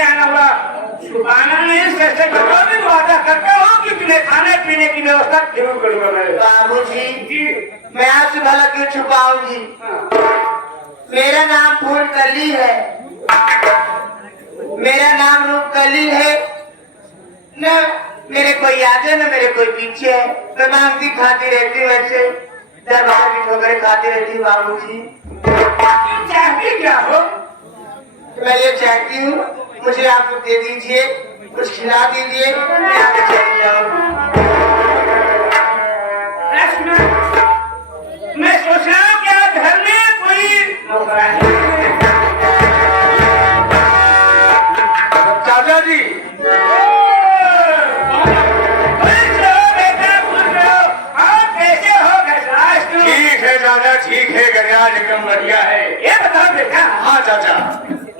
से आना हुआ, छुपाना नहीं, कैसे करो भी वादा करते हो कि तुम्हें खाने पीने की व्यवस्था जरूर करूंगा मैं। बाबूजी मैं आपसे भला क्यों छुपाऊंगी? मेरा नाम फूलकली है, मेरा नाम रूपकली है। न मेरे कोई आगे न मेरे कोई पीछे है। मैं मांगती खाती रहती हूँ, वैसे दरबार की ठोकरें खाती रहती हूँ। बाबूजी चाहती क्या हो? मैं ये चाहती हूँ मुझे आप दे दीजिए, कुछ खिला दीजिए, मैं आगे चली जाऊँ। मैं सोच रहा हूँ क्या घर में कोई नौकरानी है? चाचा जी ठीक है चाचा, ठीक है, गरियाज एकदम बढ़िया है। ये बताओ बेटा। हाँ चाचा।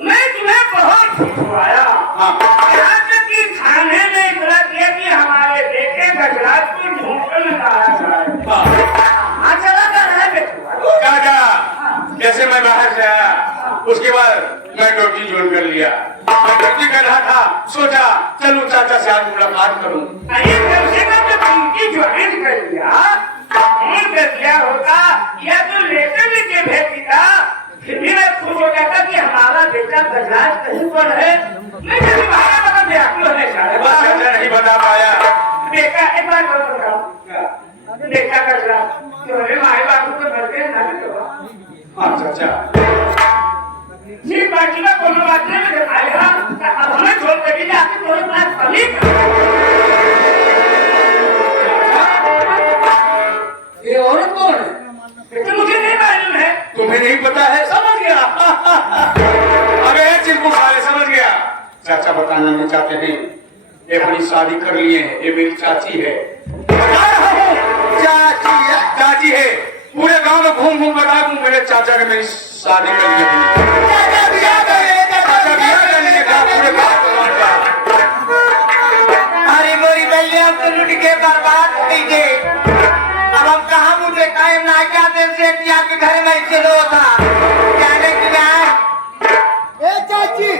मैं तुम्हें बहुत खुशवाया। हाँ यहाँ तक कि खाने में इतना किया कि हमारे बेटे गजराज को ढूंढकर निकाला जाए। हाँ चला जा रहा है बेटा। चाचा जैसे मैं बाहर से आया उसके बाद मैं ड्यूटी ज्वाइन कर लिया। मैं ड्यूटी कर रहा था, सोचा चलूं चाचा से आज मुलाकात करूं। अरे कम से कम तो ड्यूटी ज्वाइन कर लिया, फोन कर दिया होता या तो लेटर लेके भेज देता, फिर भी मैं खुश हो जाता कि हमारा बेटा गजराज कहीं पर है। मैं जब बाहर बता व्याकुल होने जा बस चाचा नहीं बता पाया। बेटा एक बार बताओ, बेटा गजराज तुम्हारे माए बाप को मरते ना तो। हाँ चाचा जी बाकी का कोनो बात नहीं, मुझे आएगा अब हमें छोड़ कर भी जाके तुम्हारे पास कभी ये औरत कौन है? तो मुझे नहीं मालूम है। तुम्हें नहीं पता है? समझ गया। अबे चिल्कू साले समझ गया। चाचा बताना नहीं चाहते हैं, ये बड़ी शादी कर लिए हैं, ये मेरी चाची है। बता रहा हूँ चाची है, चाची है। पूरे गांव में घूम घूम बता दूं मेरे चाचा ने मेरी शादी कर ली है। चाचा ब्याह करने का पूरे गांव को बांटा। हमारी गोरी बल्ले हम तो लुट के बर्बाद हो गए। अब हम कहाँ मुझे कायम ना जाते से कि आपके घर में चलो था जाने की जाए। ए चाची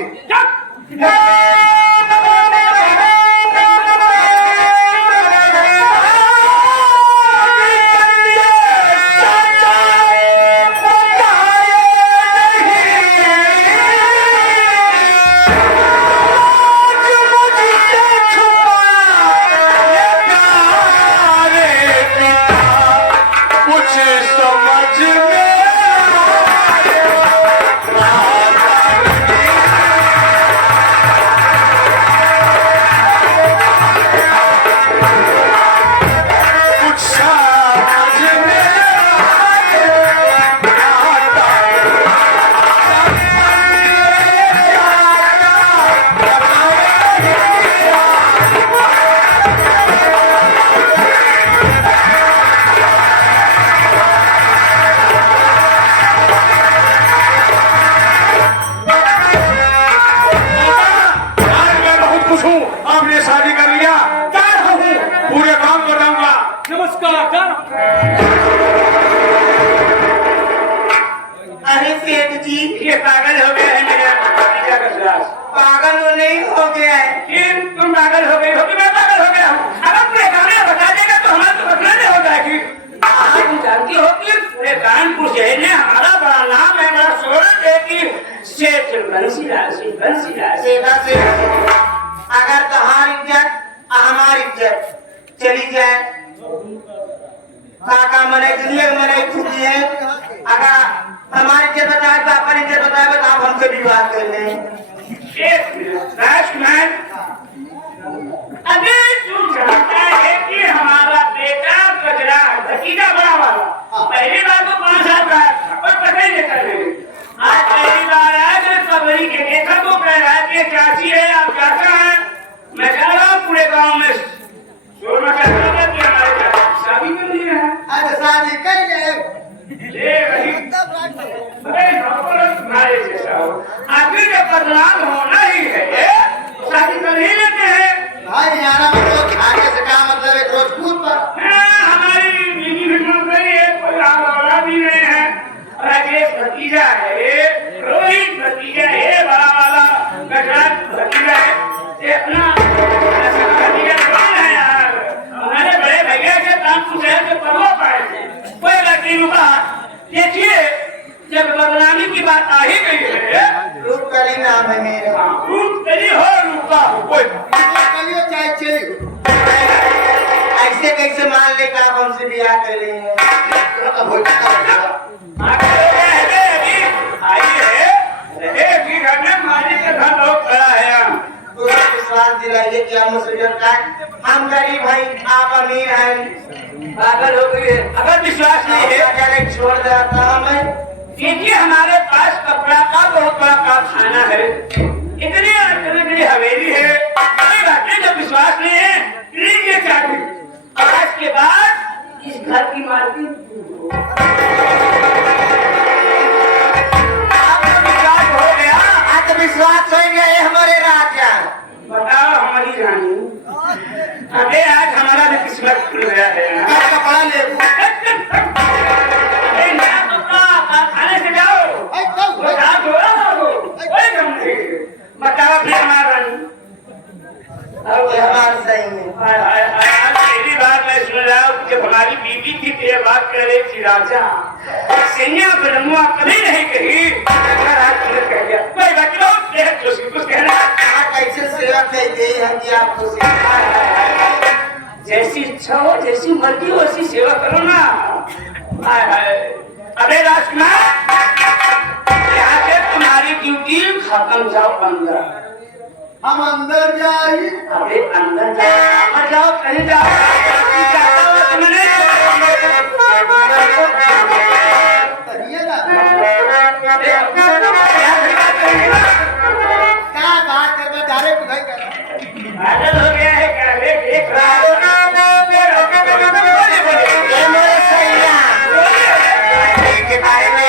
ये पागल हो गया है मेरा बेटा गजराज। पागल वो नहीं हो गया है। फिर तुम पागल हो गई हो कि मैं पागल हो गया हूँ? अगर पूरे गाँव में बता देगा तो हमारे तो बदला नहीं हो जाएगी। तुम जानती हो कि पूरे कानपुर शहर में हमारा बड़ा नाम है, बड़ा शोहरत है कि सेठ बंसीलाल सेवा से अगर तुम्हारी इज्जत हमारी इज्जत चली जाए, काका मने दुनिया मने खुदी है। अगर हमारी इज्जत बताए तो अपनी इज्जत बताए तो आप हमसे विवाह कर लें। अभी तू जानता है कि हमारा बेटा गजराज भतीजा बड़ा वाला पहली बार तो 5 साल का था पर पता ही नहीं कर रहे। आज पहली बार आया जब सबरी के देखा तो कह रहा है कि चाची है आप चाचा है। मैं कह रहा हूँ पूरे गाँव में शोर मचा रहा कि हमारे चाचा शादी कर लिए हैं। आज शादी कर ले आखिर जब बदलाव होना ही है तो शादी कर ही लेते हैं। भाई यारा मतलब खाने से क्या मतलब एक रोज कूद पर हमारी बीवी भी मिल गई है, कोई वाला भी नहीं है। राजेश भतीजा है, रोहित भतीजा है, बड़ा वाला गजराज रूप तेरी हो रूपा हो कोई चलिए चाहे चलिए ऐसे कैसे मान ले कि आप हमसे ब्याह कर लेंगे विश्वास दिलाइए कि हम मुसीबत का हम गरीब हैं आप अमीर हैं पागल हो गई है। अगर विश्वास नहीं है अचानक छोड़ देता हमें देखिए हमारे पास कपड़ा का बहुत बड़ा कारखाना है, इतनी बड़ी हवेली है, कोई बात नहीं। जब विश्वास नहीं है लीजिए चाबी, आज के बाद इस घर की मालकिन आपको विश्वास हो गया। आत्मविश्वास हो गया ये हमारे राजा बताओ हमारी रानी, अबे आज हमारा भी किस्मत खुल गया है। कपड़ा ले अरे नया कपड़ा कारखाने से जाओ, बता दो कोई कम नहीं। बताओ अपनी हमारा रानी, ये हमारे सही में मेरी बात मैं सुन रहा हूँ। जब हमारी बीवी की ये बात कर रही थी राजा, सैया ब्रह्मा कभी नहीं कही, कह दिया कोई बात नहीं, कुछ कहना कैसे सेवा कहते हैं कि आपको जैसी इच्छा हो, जैसी मर्जी हो वैसी सेवा करो ना। हाय हाय, अबे राजकुमार यहाँ से तुम्हारी ड्यूटी खत्म, जाओ अंदर। हम अंदर जाइए अबे अंदर जाओ, अंदर जाओ, कहीं जाओ, जाता हुआ तुमने क्या बात कर मैं डायरे बुझाई कर पागल हो गया है क्या? देख रहा है ये मेरे सैया के बारे में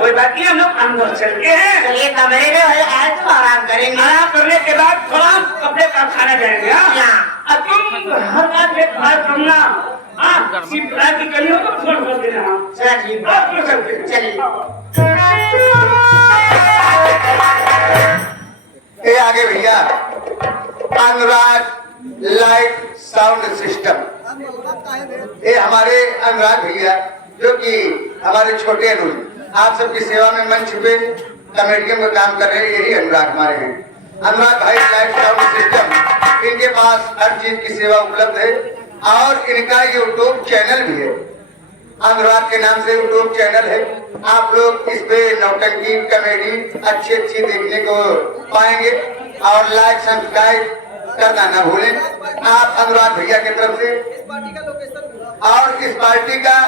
कोई बात नहीं, हम लोग अंदर चलते हैं। चलिए कमरे में आए तो आराम करेंगे आराम करने के बाद थोड़ा कपड़े का खाना जाएंगे। अब तुम हर बात देखभाल करना, हाँ सिर्फ रात की कली हो तो फोन कर देना। चलिए आप लोग चलते हैं। चलिए ये आगे भैया अनुराग लाइट साउंड सिस्टम, ये हमारे अनुराग भैया जो कि हमारे छोटे अनुज आप सबकी सेवा में मंच पे कमेडियन का काम कर रहे हैं, यही अनुराग हमारे हैं। अनुराग भाई लाइट साउंड सिस्टम, इनके पास हर चीज की सेवा उपलब्ध है और इनका यूट्यूब चैनल भी है। अनुराग के नाम से यूट्यूब चैनल है, आप लोग इस पे नौटंकी कॉमेडी अच्छी अच्छी देखने को पाएंगे और लाइक सब्सक्राइब करना ना भूलें आप अनुराग भैया की तरफ से। और इस पार्टी का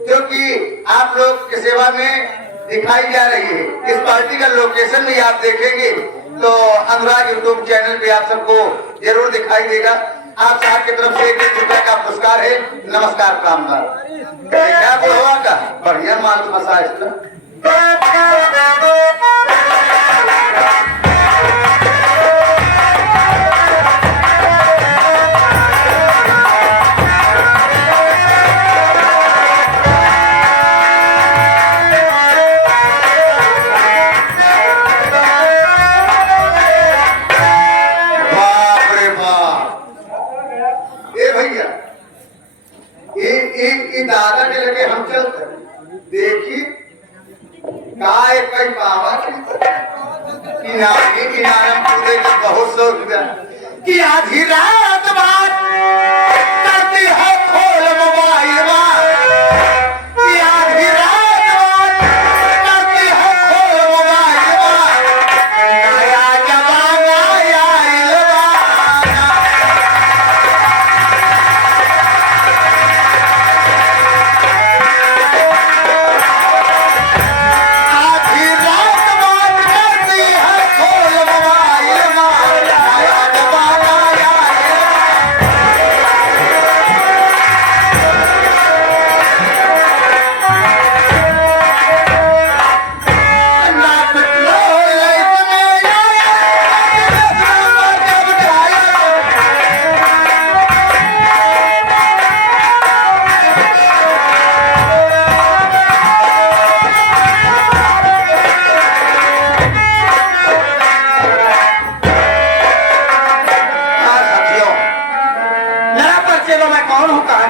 जो कि आप लोग की सेवा में दिखाई जा रही है, इस पार्टी का लोकेशन भी आप देखेंगे तो अनुराग यूट्यूब चैनल पे आप सबको जरूर दिखाई देगा। आप साहब की तरफ से 1 रुपए का पुरस्कार है। नमस्कार कामदार। क्या हुआ का बढ़िया माल मसाज दादा के लगे हम चलते देखिए काय कई पावा किनारे किनारे पूरे के बहुत सौ रुपया कि आधी रात बात करती है खोल मोबाइल कि आधी रात बात करती है खोल मोबाइल नया जमाना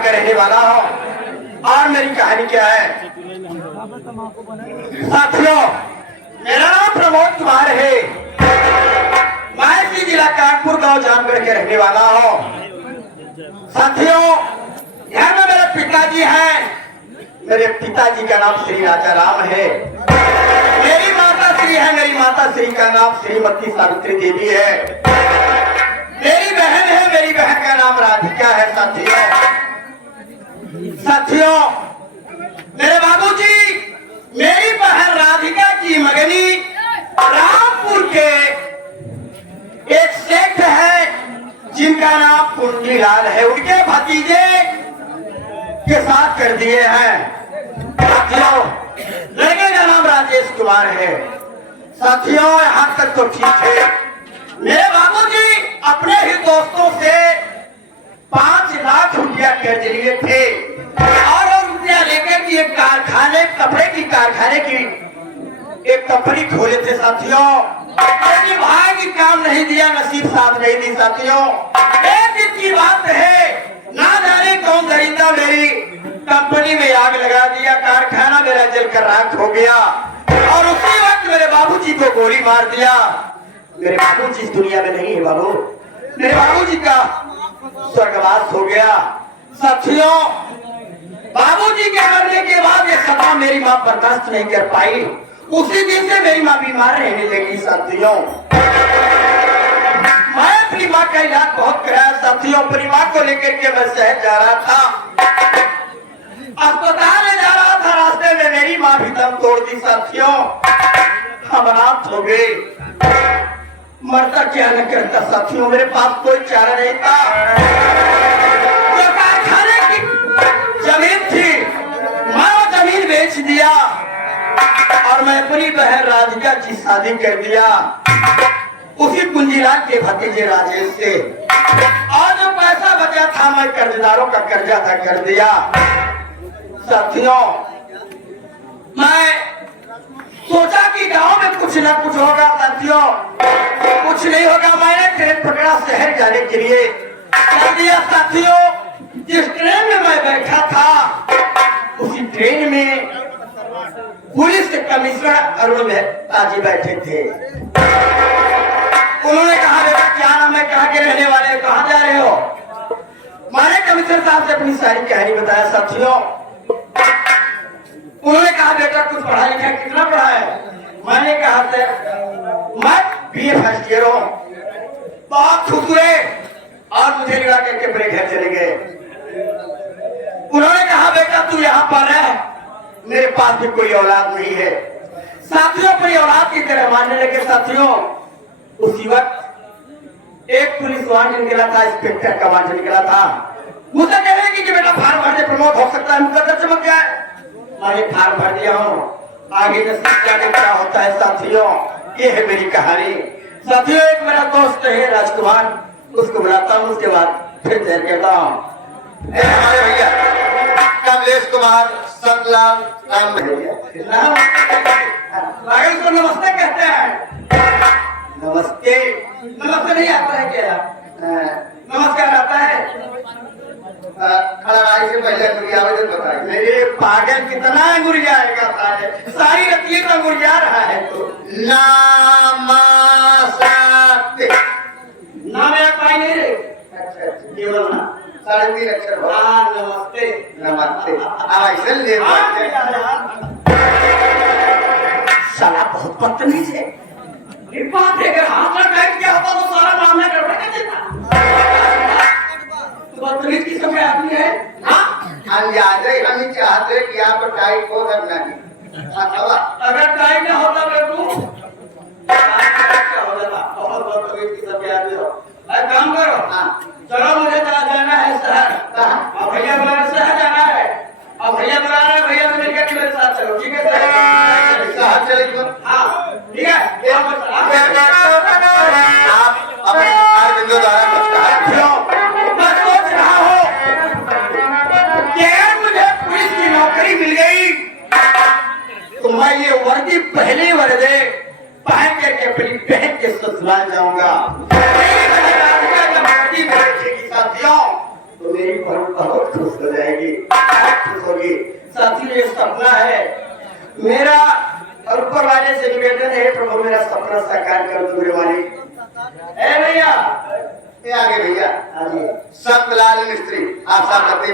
रहने वाला हूँ और मेरी कहानी क्या है। साथियों, मेरा नाम प्रमोद कुमार है। मैं इसी जिला कानपुर गांव जानगढ़ के रहने वाला हूँ। साथियों, यहाँ में मेरे पिताजी हैं। मेरे पिताजी का नाम श्री राजा राम है। मेरी माता श्री है। मेरी माता श्री का नाम श्रीमती सावित्री देवी है। मेरी बहन है। मेरी बहन का नाम राधिका है। साथियों, मेरे बाबूजी मेरी बहन राधिका की मगनी रामपुर के एक सेठ है जिनका नाम कुंडलीलाल है। उनके भतीजे के साथ कर दिए हैं। साथियों, लड़के का नाम राजेश कुमार है। साथियों, यहाँ तक तो ठीक है। मेरे बाबूजी अपने ही दोस्तों से 5 लाख रुपया कर्ज लिए थे और रुपया लेकर के एक कारखाने, कपड़े की कारखाने की एक कंपनी खोले थे। साथियों, लेकिन भाग्य काम नहीं दिया, नसीब साथ नहीं दी। साथियों, एक दिन की बात है, ना जाने कौन दरिंदा मेरी कंपनी में आग लगा दिया। कारखाना मेरा जलकर राख हो गया और उसी वक्त मेरे बाबूजी को गोली मार दिया। मेरे बाबूजी इस दुनिया में नहीं है बाबू। मेरे बाबूजी का स्वर्गवास हो गया। साथियों, बाबूजी के मरने के बाद ये सपना मेरी माँ बर्दाश्त नहीं कर पाई। उसी दिन से मेरी माँ बीमार रहने लगी। साथियों, मैं अपनी माँ का इलाज बहुत कराया। साथियों, अपनी माँ को लेकर के मैं शहर जा रहा था, अस्पताल में जा रहा था। रास्ते में मेरी माँ भी दम तोड़ दी। साथियों, हम रात हो गए, मरता क्या न करता। साथियों, मेरे पास कोई चारा नहीं था। जो कारखाने की जमीन थी, मैं वो जमीन बेच दिया और मैं अपनी बहन राधिका की शादी कर दिया उसी कुंजीलाल के भतीजे राजेश से। और जो पैसा बचा था मैं कर्जदारों का कर्जा था कर दिया। साथियों, मैं सोचा कि गांव में कुछ ना कुछ होगा। साथियों, कुछ नहीं होगा। मैंने ट्रेन पकड़ा शहर जाने के लिए चल दिया। साथियों, जिस ट्रेन में मैं बैठा था उसी ट्रेन में पुलिस के कमिश्नर अरुण मेहता जी बैठे थे। उन्होंने कहा, बेटा क्या नाम है, कहाँ के रहने वाले हो, कहाँ जा रहे हो। मैंने कमिश्नर साहब से अपनी सारी कहानी बताया। साथियों, उन्होंने कहा, बेटा कुछ पढ़ा लिखा, कितना पढ़ा है। मैंने कहा मैं BA फर्स्ट ईयर हूँ। बहुत खुश हुए और मुझे लिखा करके अपने घर चले गए। उन्होंने कहा, बेटा तू यहाँ पर है, मेरे पास भी कोई औलाद नहीं है। साथियों, अपनी औलाद की तरह मानने लगे। साथियों, उसी वक्त एक पुलिस वाहन निकला था, इंस्पेक्टर का वाहन निकला था। मुझसे कह रहे कि बेटा फार्म भर दे, प्रमोट हो सकता है, मुकद्दर चमक जाए। मैंने फार्म भर दिया हूँ। आगे नसीब जाने क्या होता है साथियों, ये है मेरी कहानी। साथियों, एक मेरा दोस्त है राजकुमार, उसको बुलाता हूँ, उसके बाद फिर तैयार करता हूँ। हमारे भैया कमलेश कुमार सतलाल राम भैया। आगे उसको नमस्ते कहते हैं। नमस्ते। नमस्ते नहीं आता है क्या? नमस्कार आता है? खड़ाई से पहले कोई आवेदन बताइए। मेरे पागल, कितना गुरियाएगा सारे, सारी रतिये का गुरिया रहा है तो। नमस्ते। नाम याद पाई नहीं रे? अच्छा, केवल ना 3.5 अक्षर हो। हाँ, नमस्ते। नमस्ते। अब ऐसे ले साला बहुत बदतमीज है। एक बात है, अगर हाथ लगा क्या होता तो सारा मामला गड़बड़ कर देता। तो बदतमीज किस समय आदमी है? हाँ, हम याद है, हम ही चाहते हैं कि आप टाइट हो करना है। अथवा अगर टाइम ना होता बेटू क्या हो जाता? बहुत बदतमीज किस समय आदमी हो। एक काम करो, चलो मुझे जाना है शहर। अब भैया बुला रहे, शहर जाना है। अब भैया बुला रहे, भैया तो मिलकर मेरे साथ चलो, ठीक है? साहब चलेंगे। हाँ, ठीक है। आप अपने बिंदु द्वारा कुछ कहा। मैं सोच रहा हूँ कि अगर मुझे पुलिस की नौकरी मिल गई तो मैं ये वर्दी पहली वर्दी पहन करके अपनी बहन के ससुराल जाऊंगा। जब वर्दी पहनेगी साथियों तो मेरी बहन बहुत खुश हो जाएगी, बहुत खुश होगी। साथियों, ये सपना है मेरा और ऊपर वाले से निवेदन है, प्रभु मेरा सपना साकार कर दो मेरे मालिक। ए भैया, ये आगे भैया हाँ जी। संतलाल मिस्त्री, आप सब करते